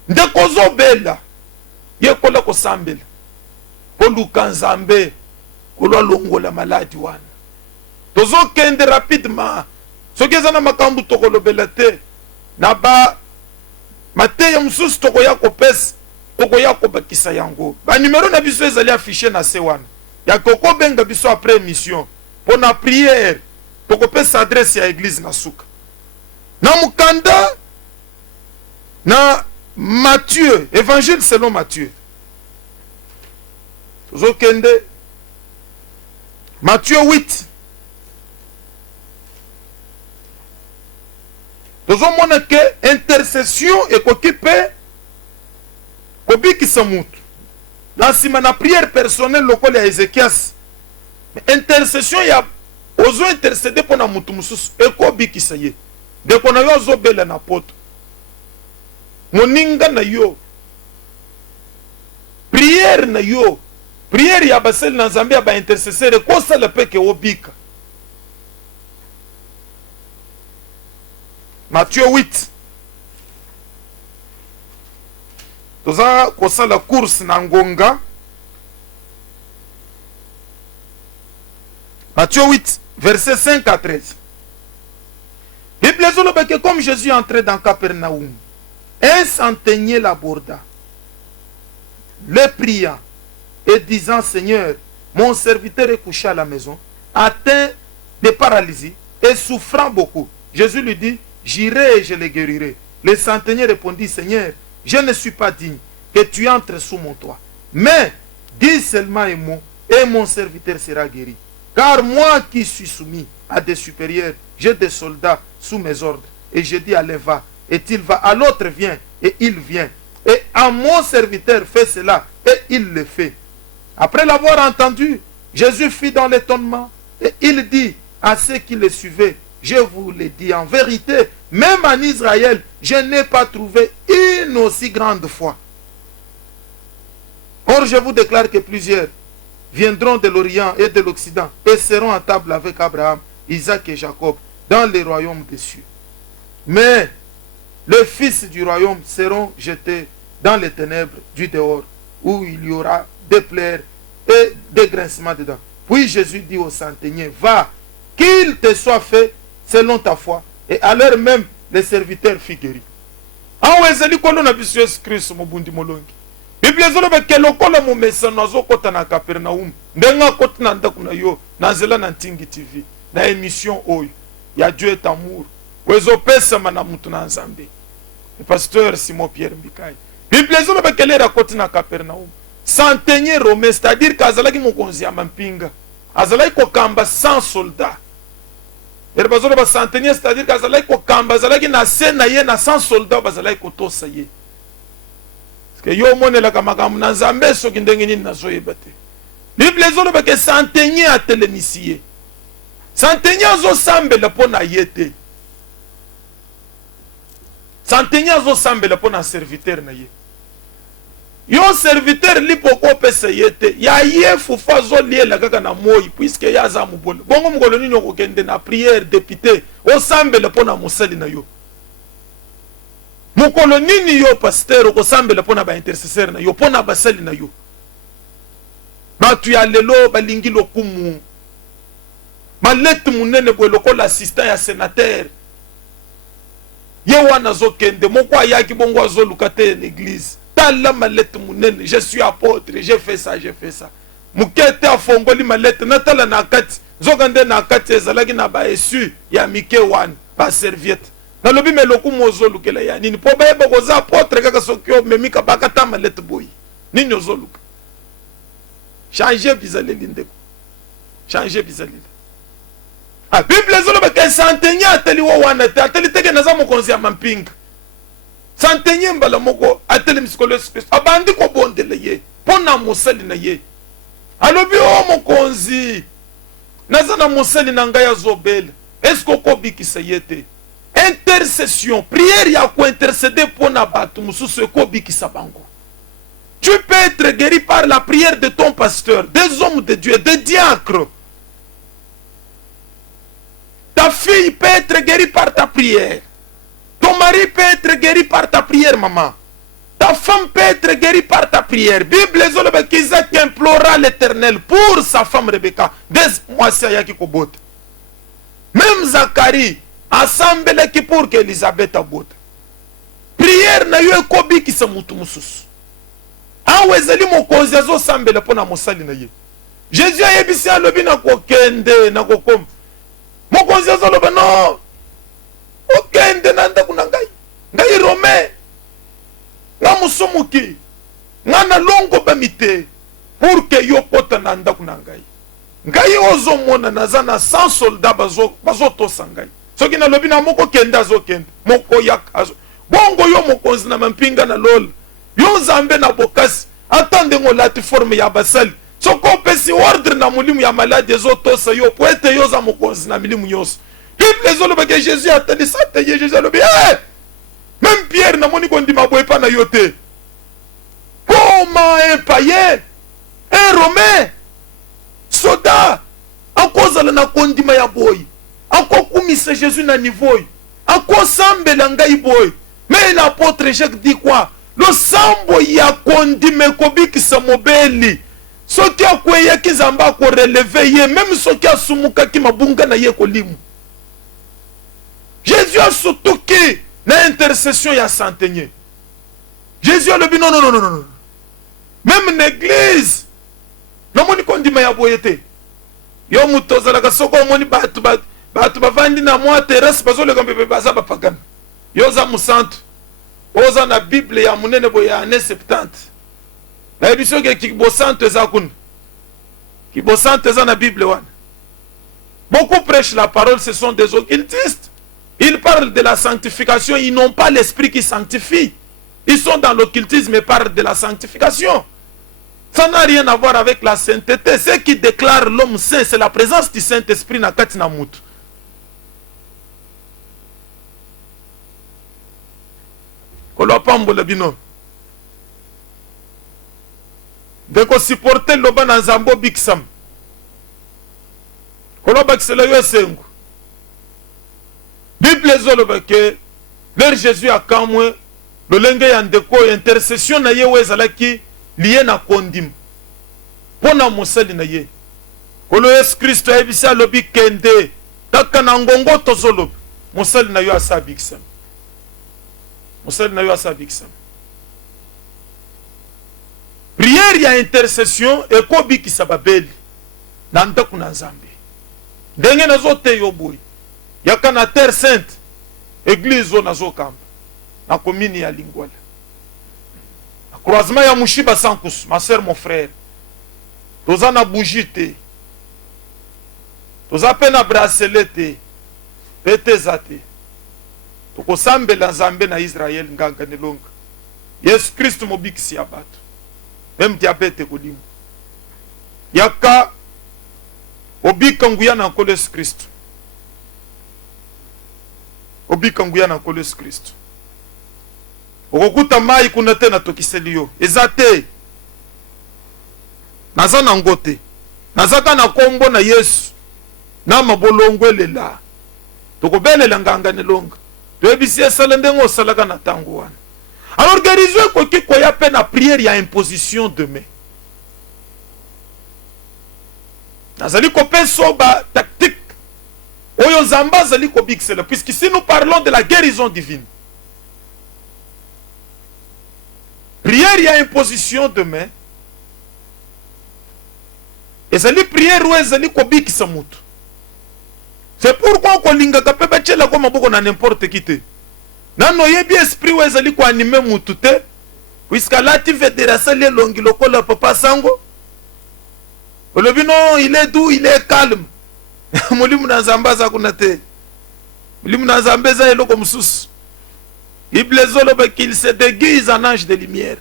ndeko zobela yekola kosambela koluka Nzambe kolwa longola malade wana tozokende rapidement soki eza na makambo tokolobela te na ba mateya mosusu tokoya kopesa tokoya kobakisa yango ba numéro na biso ezali affiché na se wana ya koko benga biso après émission pour na prière tokopesa adresse ya église na suka na mukanda na Matthieu, évangile selon Matthieu. Tozokende Matthieu 8. Tozomona ke intercession ekokipe kobikisa mutu. Na sima na prière personnelle lokole ya Ezekias. Intercession ya ozo interceder pona mutu mususu ekobikisa ye. Deko na yo ozobela na poto. Moninga na yo. Prière na yo. Prière ya basel na Nzambe ya ba intercesseur ekosala peke obika. Matthieu 8. Toza kosala course na ngonga. Matthieu 8, verset 5 à 13. Bible zoloba que comme Jésus entrait dans Capernaum, un centenier l'aborda, le pria et disant, Seigneur, mon serviteur est couché à la maison, atteint de paralysie et souffrant beaucoup. Jésus lui dit, j'irai et je le guérirai. Le centenier répondit, Seigneur, je ne suis pas digne que tu entres sous mon toit. Mais dis seulement un mot et mon serviteur sera guéri. Car moi qui suis soumis à des supérieurs, j'ai des soldats sous mes ordres. Et je dis à l'un va, et il va, à l'autre viens, et il vient. Et à mon serviteur fais cela, et il le fait. Après l'avoir entendu, Jésus fit dans l'étonnement, et il dit à ceux qui le suivaient, je vous le dis en vérité, même en Israël, je n'ai pas trouvé une aussi grande foi. Or, je vous déclare que plusieurs viendront de l'Orient et de l'Occident et seront à table avec Abraham, Isaac et Jacob dans les royaumes des cieux. Mais les fils du royaume seront jetés dans les ténèbres du dehors, où il y aura des pleurs et des grincements dedans. Puis Jésus dit au centenier, va, qu'il te soit fait selon ta foi. Et à l'heure même, les serviteurs furent guéris. Awezeli kolo na biso Yesu Kristo mobundi molongi. Biblia zoloba ke lokola mo mesano azokota na Kapernaum. Ndenga kota na ndaku na yo, na nzela na Ntingi TV, na émission oyo ya Dieu est amour. Wezo pesa mana mutu na Nzambe. Le pasteur Simon Pierre Mbikai. Biblia zoloba ke lera kota na Kapernaum. Centenier romain, c'est-à-dire qu'azalaki mokonzi ya mampinga. Azalaki kokamba 100 soldats. Et bazolo ba centenier, c'est-à-dire qu'azalaki kokamba, azalaki na sena ye na 100 soldats bazalaki kotosa ye. Parce que yo monela kamakambu na Nzambe soki ndenge nini nazoyeba te. Bible ezoloba ke centenier atelemisi ye. Centenier azosambela mpo na ye te. Centenier azosambela mpo na serviteur na ye. Yo serviteur lipo kopesa yete ya ye fufa zo liela kaka na moi puisque ya za mubole bongo mukolo nini okokende na prière député osambela pona musali na yo mukolo nini yo pasteur okosambela pona ba intercesseur na yo pona basali na yo batu ya lelo balingi lokumu malete munene bwe lokola assistant ya sénateur ye wana zo kende moko ayaki bongo azoluka te l'église. La mallette munene, je suis apôtre, j'ai fait ça, j'ai fait ça. Mukete a fongoli mallette, natala na kati, zogande na kati ezalaki na ba esu ya mike wan, ba serviette. Na lobi me loku mozo lukela ya nini, po ba eba koza apôtre kaka sokyo memika bakata mallette boy. Nini ozo luka. Changer bizaleli ndeko. Changer bizaleli. A Bible zolo ba ke centenier ateli wo wana, ateli teke naza mokonzi ya mampinga. Centenier mbala moko atele misikolo Yesu abandi ko bondele ye pona musali na ye alobi o mokonzi nazana musali na ngai azobela esko ko bikisa yete intercession prière ya ko intercéder pona batu mususu ko bikisa bango. Tu peux être guéri par la prière de ton pasteur, des hommes de Dieu, des diacres. Ta fille peut être guérie par ta prière. Ton mari peut être guéri par ta prière, maman. Ta femme peut être guérie par ta prière. Bible Isaac implora l'Éternel pour sa femme Rebecca. Des mois yaki kobote. Même Zacharie assemblé qui pour qu'Elisabeth abote. Prière na yo ekobi ki sa mutu mususu. Awezeli mokonzi azo sambela pona mosali na ye. Jésus ayebisi alobi na kokende na kokom. Mokonzi azo loba non. Okende nanda kuna ngai Romain nga musomuki nga na longo bamite pour que yo pota nanda kuna ngai ozo mona naza na 100 soldats bazo tosa ngai soki na lobi na moko kende azo kende moko yak azo bongo yo mokonzi na mampinga na lol yo Nzambe na bokasi atande ngolati forme ya basali soko pesi ordre na mulimu ya malade ezo tosa yo poete yo za mokonzi na milimu nyonso. Bible zoloba ke Jésus a tenu ça te Jésus a dit même Pierre n'a moni kondi maboye pa na yote. Comment un païen, un romain, soda, encore zala na kondi ma ya boy, encore kumise Jésus na niveau, encore sambe la ngai boy. Mais l'apôtre Jacques dit quoi? Le sambo ya kondi me kobi ki sa mobeli. Soki akweya ki zamba ko relever ye, même soki asumuka ki mabunga na ye kolimu. Jésus a surtout qui na intercession ya centenier. Jésus a le dit non. Même l'église. Non moni kondi ma ya boyete. Yo mutoza la kasoko moni batu bavandi na moi terrasse bazo le kambe baza ba pagana. Yo za musantu. Oza na Bible ya munene boya ane 70. Na ebiso ke kibosantu eza kun. Kibosantu eza na Bible wana. Beaucoup prêchent la parole, ce sont des occultistes. Ils parlent de la sanctification, ils n'ont pas l'esprit qui sanctifie. Ils sont dans l'occultisme et parlent de la sanctification. Ça n'a rien à voir avec la sainteté. Ce qui déclare l'homme saint, c'est la présence du Saint-Esprit na kati na mutu. Kolopambo le bino. De ko supporter loba na Nzambo biksam. Kolobakisela yo sengu. Bible zoloba que vers Jésus a quand moins lolenge ya ndeko intercession na ye ezalaki lié na kondima pona mosali na ye kolo Yesu Kristo ayebisi alobi kende kaka na ngongo tozoloba mosali na yo asabikisama mosali na yo asabikisama prière ya intercession ekobikisa babeli na ndako na Nzambe ndenge nazote yo boy yaka na terre sainte église o nazokamba na komini ya Lingwala na croisement ya Mushiba Sankusu ma sœur mon frère toza na bougie te toza pe na bracelet te pete za te tokosambela Nzambe na Israel nganga nelonga Yesu Kristo mobikisi ya bato même diabete kolimo yaka obika nguya na nkolo Yesu Kristo obika nguya na nkolo Yesu Kristo okokuta mai kuna te na tokiseli yo eza te naza na ngo te nazaka na kombo na Yesu na mabolongo elela tokobelela nganga nelonga toyebisi esala ndenge osalaka na ntango wana alors guérison ekoki koya pe na prière ya imposition de main nazali kopesa ba tactique oyo Nzambe azali kobikisela puisque si nous parlons de la guérison divine prière ya imposition de main ezali prière oyo ezali kobikisa mutu c'est pourquoi kolingaka pe batiela kwa maboko na n'importe qui te nano yebi esprit oyo ezali koanime mutu te puisque alati fédération elongi lokola papa sango olobi non il est doux il est calme mulimu na Nzambe aza kuna te mulimu na Nzambe eza eloko mosusu Bible ezoloba qu'il se déguise en ange de lumière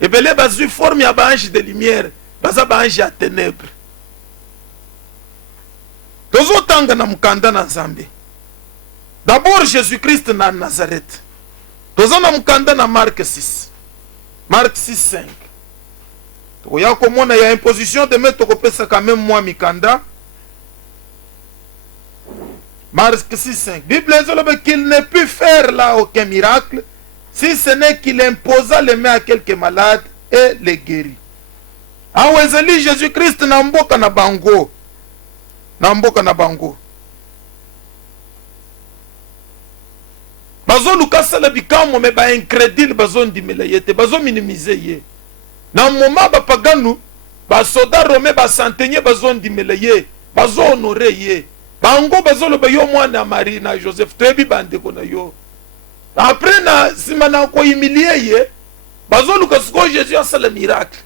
ebele bazwi forme ya baange de lumière baza baange ya ténèbre tozotanga na mukanda na Nzambe d'abord Jésus-Christ na Nazareth toza na mukanda na Marc 6 Marc 6:5 tokoya komona ya imposition de main tokopesa quand même moi mikanda Marc 6:5 Bible ezoloba qu'il ne put faire là aucun miracle si ce n'est qu'il imposa les mains à quelques malades et les guérit. Awezeli Jésus-Christ na mboka na bango bazo lukasala bikamo me ba incrédule bazo ndimela yete bazo minimiser ye na moma ba paganu ba soda rome ba santenye bazo ndimela ye bazo honorer ye bango bazo loba yo mwana Marie na Joseph toyebi bandeko na yo après na simana ko humilier ye bazo lukasiko Jésus asala miracle.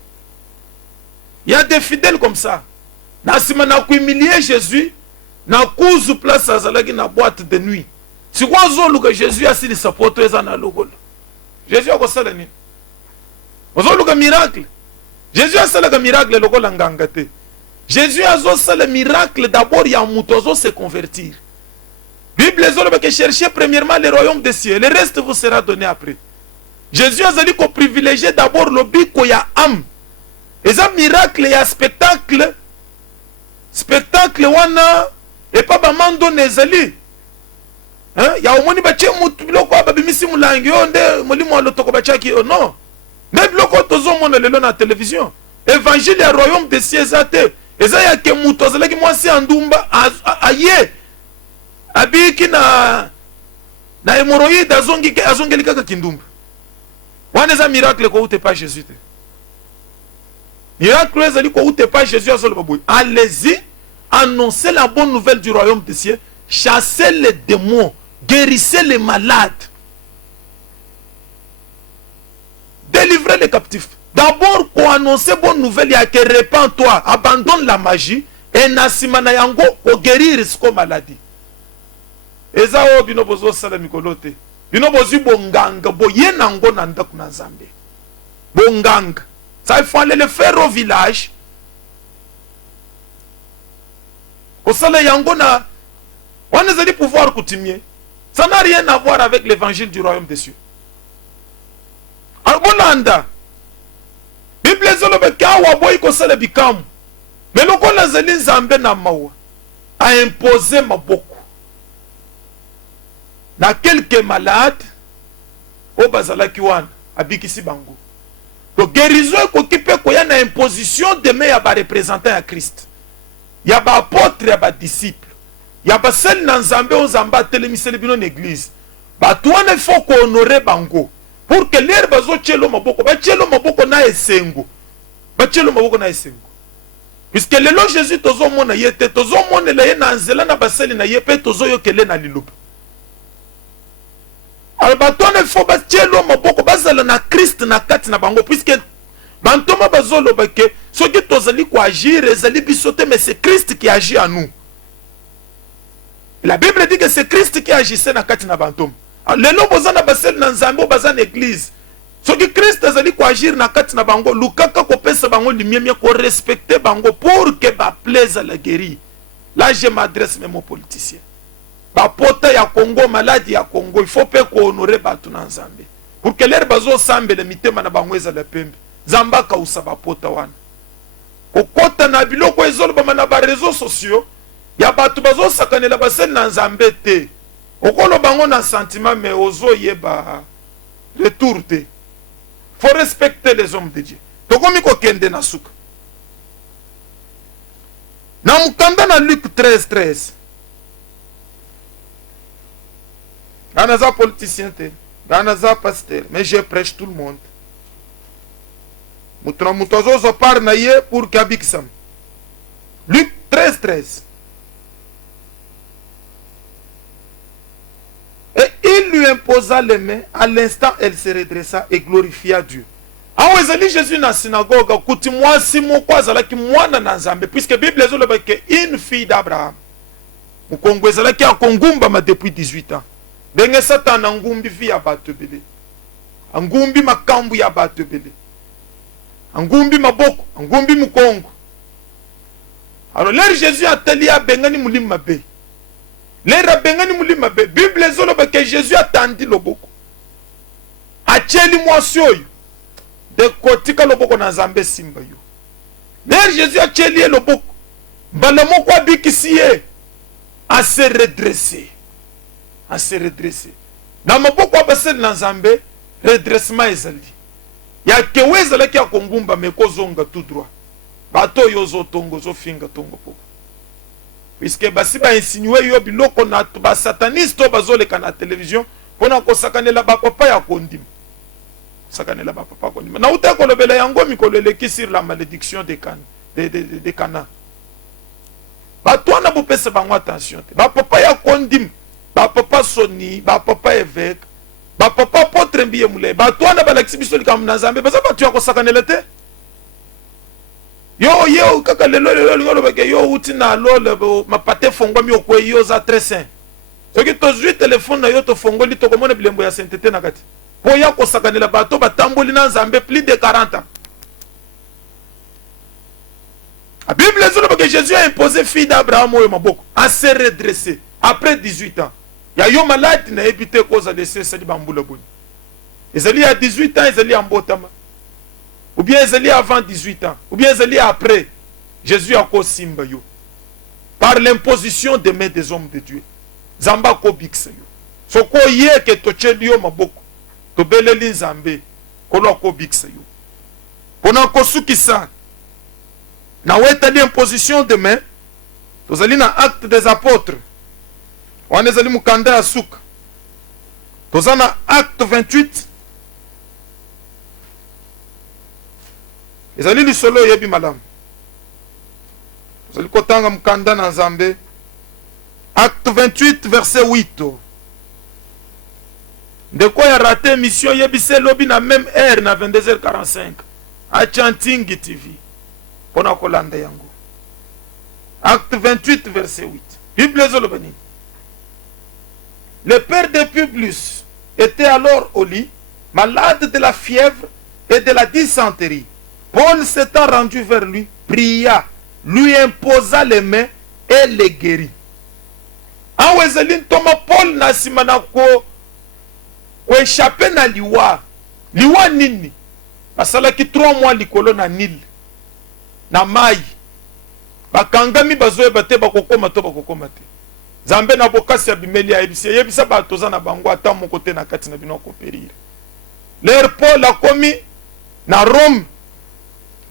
Il y a des fidèles comme ça na simana ko humilier Jésus na kuzu place azalaki na boîte de nuit. Si quoi zoluka Jésus a sili sapoto ezana logolo. Jésus a kosala nini? Ozoluka miracle. Jésus a sala miracle lokola nganga te. Jésus a sala miracle d'abord ya muto zo se convertir. Bible ezoloba que cherchez premièrement le royaume des cieux, le reste vous sera donné après. Jésus a zali ko privilégier d'abord le biko ya âme. Eza miracle ya spectacle. Spectacle wana et pas bamando nezali. Ya omoni bache mutu biloko ababimisi mulangi onde molimo alotoko bachaki non mais biloko tozo mona lelo na télévision évangile ya royaume des cieux zate eza ya ke mutu azalaki mwasi andumba aye abiki na hémorroïde azongeli kaka kindumba wana eza miracle ko ute pas Jésus te miracle ezali ko ute pas Jésus azoloba boy allez-y annoncez la bonne nouvelle du royaume des cieux, chassez les démons, guérissez les malades, délivrez les captifs. D'abord, pour annoncer bonne nouvelle, il y a que répands-toi, abandonne la magie, et nasimana yango pour guérir ce maladie. Ezao bino bozo sala mikolote. Bino bozi bonganga, boye nango nanda kuna Nzambe. Bonganga. Ça il faut aller le faire au village. Kosala yango na on a dit pouvoir coutumier. Ça n'a rien à voir avec l'évangile du royaume des cieux. Albolanda. Bible zolobe kawa boy kosala bikamu. Mais le kola zeli Nzambe na mawa a imposé maboko na quelques malades o bazalaki wana abikisi bango. Donc guérison ekokipe koya na imposition de main ya ba représentant ya Christ, ya ba apôtre, ya ba disciple, ya ba sel na Nzambe o Nzambe atelemiseli bino na église. Bato wana faut ko honorer bango pour que l'air bazo tchelo maboko ba tchelo maboko na esengo, ba tchelo maboko na esengo. Puisque lelo Jésus tozo mona yete tozo mona le na nzela na baseli na yepe tozo yokele na lilupa. Alors bato wana faut ba tchelo maboko bazala na Christ na kati na bango, puisque bantoma bazolo bake soki tozali ko agir ezali bisote, mais c'est Christ qui agit en nous. La Bible dit que c'est Christ qui agissait na kati na bantoma. Lelo bozana baseli na Nzambe bazana église. Soki Christ azali ko agir na kati na bango, lukaka ko pesa bango limia ko respecter bango pour que ba plaise à la guérir. Là je m'adresse même aux politiciens. Ba pota ya Congo, maladie ya Congo, il faut pas ko honorer batu na Nzambe. Pour que l'air bazo sambe le mitema na bango ezala pembe. Zamba ka usaba pota wana. Kokota na biloko ezolo ba na ba réseaux sociaux. Ya batu bazo sakanela baseli na Nzambe te. Okolo bango na sentiment mais ozo yeba retour te. Faut respecter les hommes de Dieu. Tokomi ko kende na suka. Na mukanda na Luc 13:13. Ganaza politicien te, ganaza pasteur, mais je prêche tout le monde. Mutuna mutozo zo par na ye pour kabixam. Luc 13:13. Et il lui imposa les mains. À l'instant, elle se redressa et glorifia Dieu. Awezali Jésus na synagogue kuti mwasi moko azalaki mwana na Nzambe, puisque Bible ezoloba ke une fille d'Abraham. Mukongo ezalaki akongumbama depuis 18 ans. Benge Satan angumbi fi ya bato bele. Angumbi makambu ya bato bele. Angumbi maboko, angumbi mukongo. Alors l'air Jésus ateli ya bengani mulima be. L'air bengani mulima be. Bible ezoloba ke Jésus atandi loboko. Acheli mwasi oyo. De kotika loboko na Nzambe simba yo. L'air Jésus acheli loboko. Mbala moko abikisi ye à se redresser. À se redresser. Na maboko abaseli na Nzambe, redressement ezali. Ya keweza laki ya kongumba meko zonga tout droit. Bato yo zo tongo zo finga tongo poko. Puisque basi ba insinué yo biloko na ba sataniste bazoleka na télévision pona ko sakanela ba papa ya kondima. Sakanela ba papa kondima. Na uta ko lobela yango mikolo eleki sur la malédiction de Cana, de Cana. Bato na bo pesa bango attention te. Ba papa ya kondima, ba papa Soni, ba papa évêque, ba papa apôtre mbiye mule. Bato na ba l'exhibition comme na Nzambe, baza bato ya ko sakanela te. Yo kaka lelo beke yo uti na lolo mapate fongwa mi okwe yo za très sain. Soki tozwi téléphone na yo to fongoli to komona bilembo ya sainteté na kati. Po ya ko sakanela bato batamboli na Nzambe plus de 40 ans. La Bible dit que Jésus a imposé fille d'Abraham au maboko à se redresser après 18 ans. Ya yo malade na ebité cause de cesse di bambula boni. Ezali à 18 ans, ezali en botama. Ou bien ezali avant 18 ans, ou bien ezali après. Jésus a ko simba yo. Par l'imposition des mains des hommes de Dieu. Zamba ko biksa yo. Soko ye ke tocheli yo maboko. To beleli Nzambe. Kolo ko biksa yo. Pona ko sukisa. Na weta l'imposition de mains. Tozali na acte des apôtres. On ezali mukanda ya suka. Tozana acte 28. Ezali lisolo yebi malamu. Ezali kotanga mukanda na Nzambe. Acte 28 verset 8. De quoi ya raté mission yebi se lobi na même heure na 22h45. A Chantingi TV. Pona kolanda yango. Acte 28 verset 8. Bible zolobani. Le père de Publius était alors au lit, malade de la fièvre et de la dysenterie. Paul s'étant rendu vers lui, pria, lui imposa les mains et les guérit. Awezeli toma Paul na simana ko échappé na liwa. Liwa nini? Basala ki 3 mois likolo na Nil. Na mai. Bakangami bazoe bate bakokoma to bakokoma te. Zambe na bokasi ya bimeli ya ebisi. Yebisa batoza na bango ata moko te na kati na bino ko périr. leur Paul akomi na Rome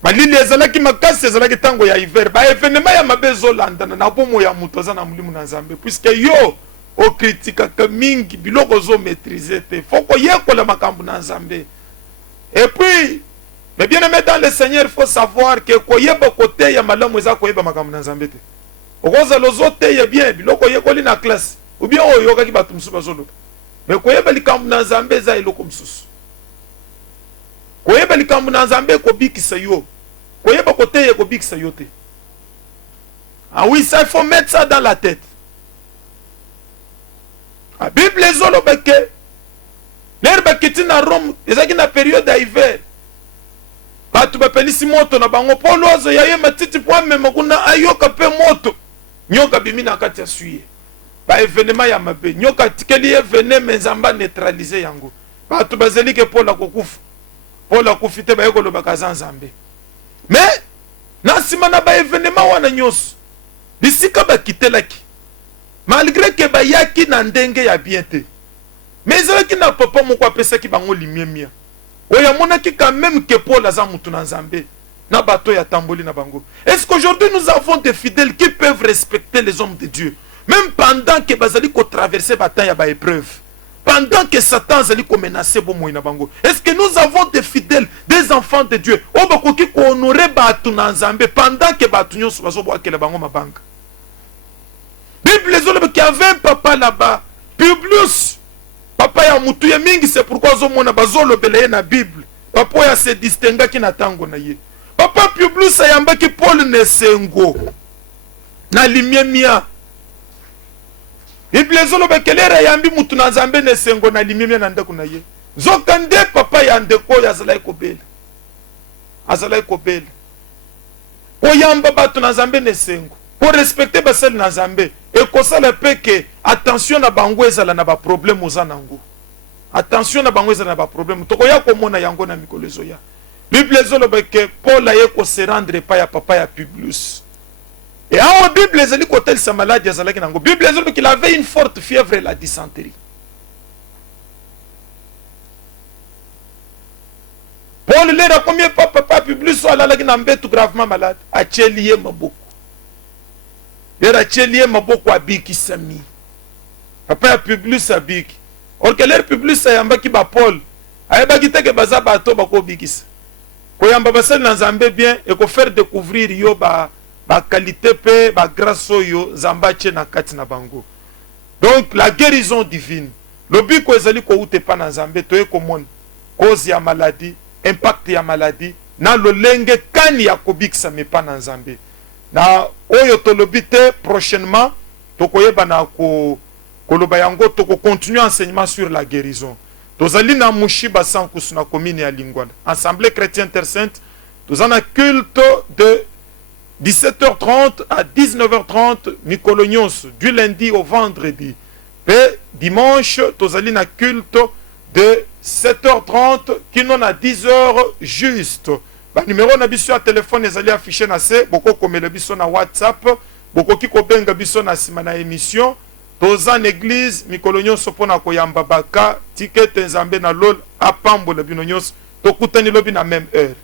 balili ezalaki makasi ezalaki tango ya hiver ba événement ya mabe ezolandana na bomo ya moto aza na mulimu na Nzambe puisque yo okritikaka mingi biloko ozomaîtriser te faut koyekola makambo na Nzambe. Et puis mais bien aimé dans le Seigneur, il faut savoir que koyeba kote ya malamu eza koyeba makambo na Nzambe te. Okoza lozote ya bien biloko yekoli na classe ou bien oyoka ki batu mususu bazoloba. Mais koyeba likambo na Nzambe eza eloko mususu. Koyeba likambo na Nzambe kobikisa yo. Koyeba kote ya kobikisa yo te. Ah oui, ça il faut mettre ça dans la tête. La Bible ezoloba ke l'herbe kiti na Rome ezaki na période ya hiver. Batu bapelisi moto na bango polo ozo ya ye matiti po mema kuna ayoka pe moto. Nyoka bimi na kati ya suye. Ba événement ya mabe. Nyoka tikeli evene menzamba neutraliser yango. Batu bazeli ke pola kokufa. Pola kufite ba yekolo bakaza Nzambe. Mais na sima na ba événement wana nyos. Bisika ba kitelaki. Malgré que ba yaki na ndenge ya bien te. Mais ezalaki na papa moko apesaki bango limia. Oya monaki quand même que Paul aza mutu na Nzambe na bato ya tamboli na bango. Est-ce qu'aujourd'hui nous avons des fidèles qui peuvent respecter les hommes de Dieu même pendant que bazali ko traverser bataille ya ba épreuve, pendant que Satan zali ko menacer bo moyi na bango? Est-ce que nous avons des fidèles, des enfants de Dieu o bakoki ko honorer bato na Nzambe pendant que bato nyonso bazo bo akela bango mabanga? Bible ezoloba qu'il y avait un papa là-bas, Publius. Papa ya mutu ya mingi, c'est pourquoi zomona bazolobela ye na Bible. Papa ya se distinga ki na tango na ye. Papa Publius ayambaki Paul nesengo na limemia. Bible ezoloba kelera yambi mutu na Nzambe nesengo na limemia na ndako na ye. Zokande papa ya ndeko ya azalai kobela. Azalai kobela. Oyamba batu na Nzambe nesengo. Pour respecter basel na Nzambe. Et comme ça le peut que attention na bango ezala na ba problème oza nango. Attention na bango ezala na ba problème. Tokoya komona yango na mikolo ezoya. Bible ezoloba que Paul aye ko se rendre pa ya papa ya Publius. Et en Bible ezali kotel sa maladie ezalaki nango. Bible ezoloba qu'il avait une forte fièvre et la dysenterie. Paul le combien papa Publius ala la na mbetu gravement malade. Achelié maboko. Yera chelie maboko abiki sami. Papa ya Publius abiki. Or que l'air Publius ayambaki ba Paul. Ayabaki teke baza bato bako bikisa. Koyamba basel na Nzambe bien et ko faire découvrir yo ba qualité pe ba grâce yo Nzambache na kati na bango. Donc la guérison divine. Lobi ko ezali ko ute pa na Nzambe to e komona cause ya maladie, impact ya maladie na lolenge kani ya kobikisa me pa na Nzambe. Na oyo tolobite prochainement tokoyeba na koloba yango toko continuer enseignement sur la guérison. Tozali na Mushiba Sankus na commune ya Lingwala. Assemblée chrétienne Terre Sainte. Tozana culte de 17h30 à 19h30 mikolonyos du lundi au vendredi. Et dimanche tozali na culte de 7h30 qui non à 10h juste. Ba numéro na biso ya téléphone ezali affiché na se boko komela biso na WhatsApp boko kiko benga biso na sima na émission toza na église mikolo nyonso pona koyamba baka ticket Nzambe na lol apambola bino nyonso tokutani lobi na même heure.